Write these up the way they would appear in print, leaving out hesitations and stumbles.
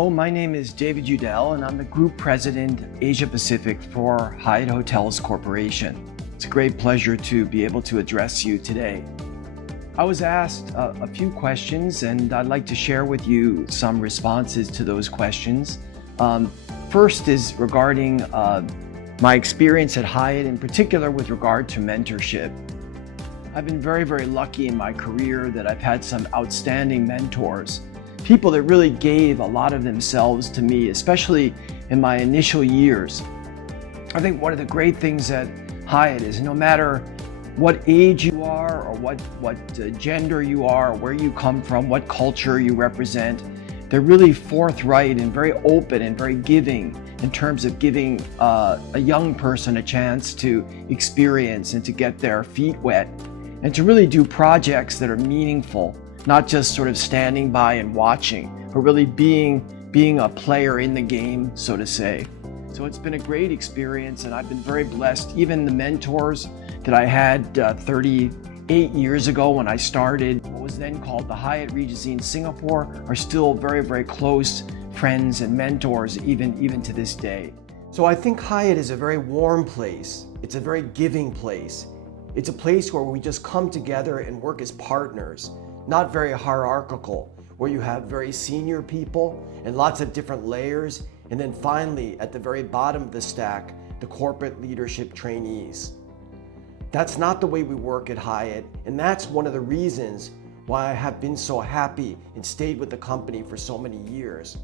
Hello, my name is David Udell, and I'm the Group President, Asia Pacific for Hyatt Hotels Corporation. It's a great pleasure to be able to address you today. I was asked a few questions, and I'd like to share with you some responses to those questions. First is regarding my experience at Hyatt, in particular with regard to mentorship. I've been very, very lucky in my career that I've had some outstanding mentors. People that really gave a lot of themselves to me, especially in my initial years. I think one of the great things at Hyatt is no matter what age you are or what gender you are, or where you come from, what culture you represent, they're really forthright and very open and very giving in terms of giving a young person a chance to experience and to get their feet wet and to really do projects that are meaningful. Not just sort of standing by and watching, but really being a player in the game, so to say. So it's been a great experience, and I've been very blessed. Even the mentors that I had 38 years ago when I started what was then called the Hyatt Regency in Singapore are still very, very close friends and mentors even to this day. So I think Hyatt is a very warm place. It's a very giving place. It's a place where we just come together and work as partners. Not very hierarchical, where you have very senior people and lots of different layers, and then finally at the very bottom of the stack, the corporate leadership trainees. That's not the way we work at Hyatt, and that's one of the reasons why I have been so happy and stayed with the company for so many years.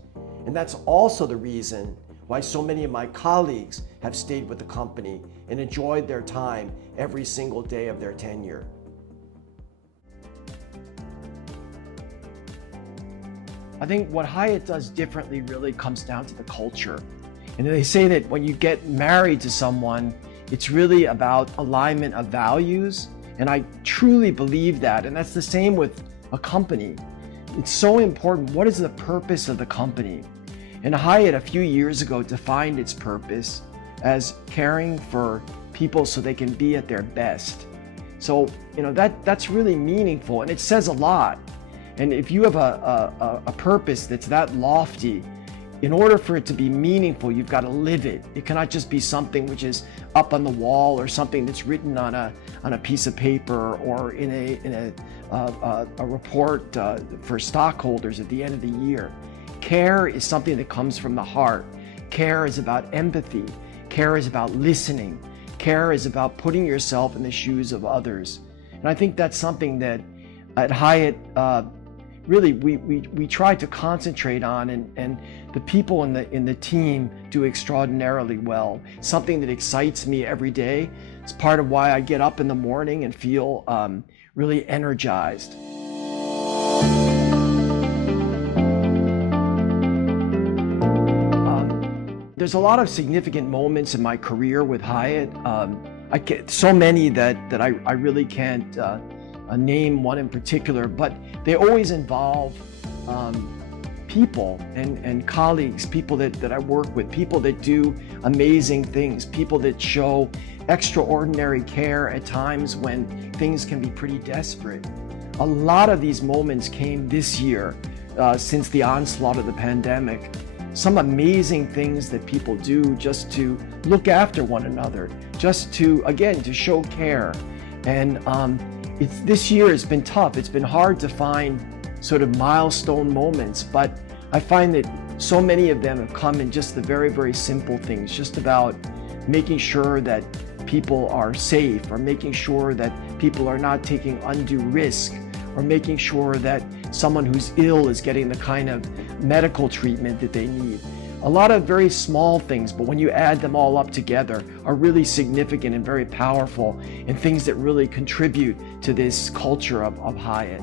And that's also the reason why so many of my colleagues have stayed with the company and enjoyed their time every single day of their tenure. I think what Hyatt does differently really comes down to the culture. And they say that when you get married to someone, it's really about alignment of values. And I truly believe that. And that's the same with a company. It's so important. What is the purpose of the company? And Hyatt a few years ago defined its purpose as caring for people so they can be at their best. So, that's really meaningful, and it says a lot. And if you have a purpose that's that lofty, in order for it to be meaningful, you've got to live it. It cannot just be something which is up on the wall or something that's written on a piece of paper or in a report for stockholders at the end of the year. Care is something that comes from the heart. Care is about empathy. Care is about listening. Care is about putting yourself in the shoes of others. And I think that's something that at Hyatt, really, we try to concentrate on, and the people in the team do extraordinarily well. Something that excites me every day. It's part of why I get up in the morning and feel really energized. There's a lot of significant moments in my career with Hyatt. I get so many that I really can't name one in particular, but they always involve people and colleagues, people that I work with, people that do amazing things, people that show extraordinary care at times when things can be pretty desperate. A lot of these moments came this year since the onslaught of the pandemic. Some amazing things that people do just to look after one another, just to, again, to show care. And this year has been tough. It's been hard to find sort of milestone moments, but I find that so many of them have come in just the very, very simple things, just about making sure that people are safe, or making sure that people are not taking undue risk, or making sure that someone who's ill is getting the kind of medical treatment that they need. A lot of very small things, but when you add them all up together, are really significant and very powerful, and things that really contribute to this culture of Hyatt.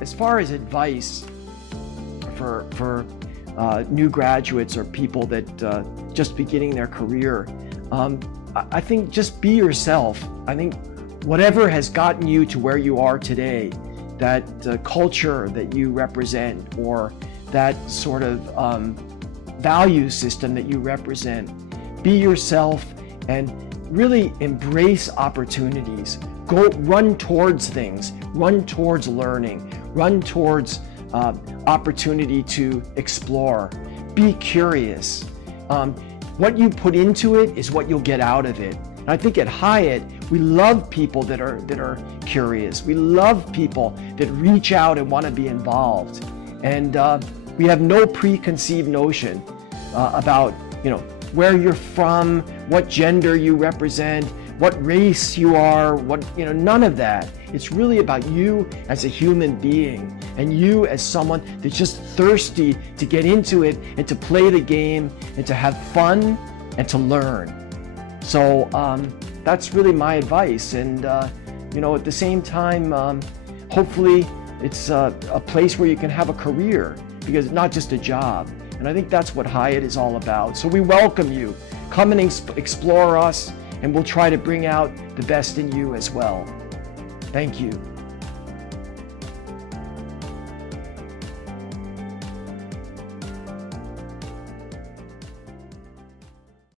As far as advice for new graduates or people that just beginning their career, I think just be yourself. I think whatever has gotten you to where you are today, that culture that you represent, or that sort of value system that you represent, be yourself and really embrace opportunities. Go run towards things, run towards learning, run towards opportunity to explore. Be curious. What you put into it is what you'll get out of it. And I think at Hyatt, we love people that are curious. We love people that reach out and want to be involved. And we have no preconceived notion about where you're from, what gender you represent, what race you are, none of that. It's really about you as a human being and you as someone that's just thirsty to get into it and to play the game and to have fun and to learn. So that's really my advice. And at the same time, hopefully it's a place where you can have a career, because it's not just a job. And I think that's what Hyatt is all about. So we welcome you. Come and explore us, and we'll try to bring out the best in you as well. Thank you.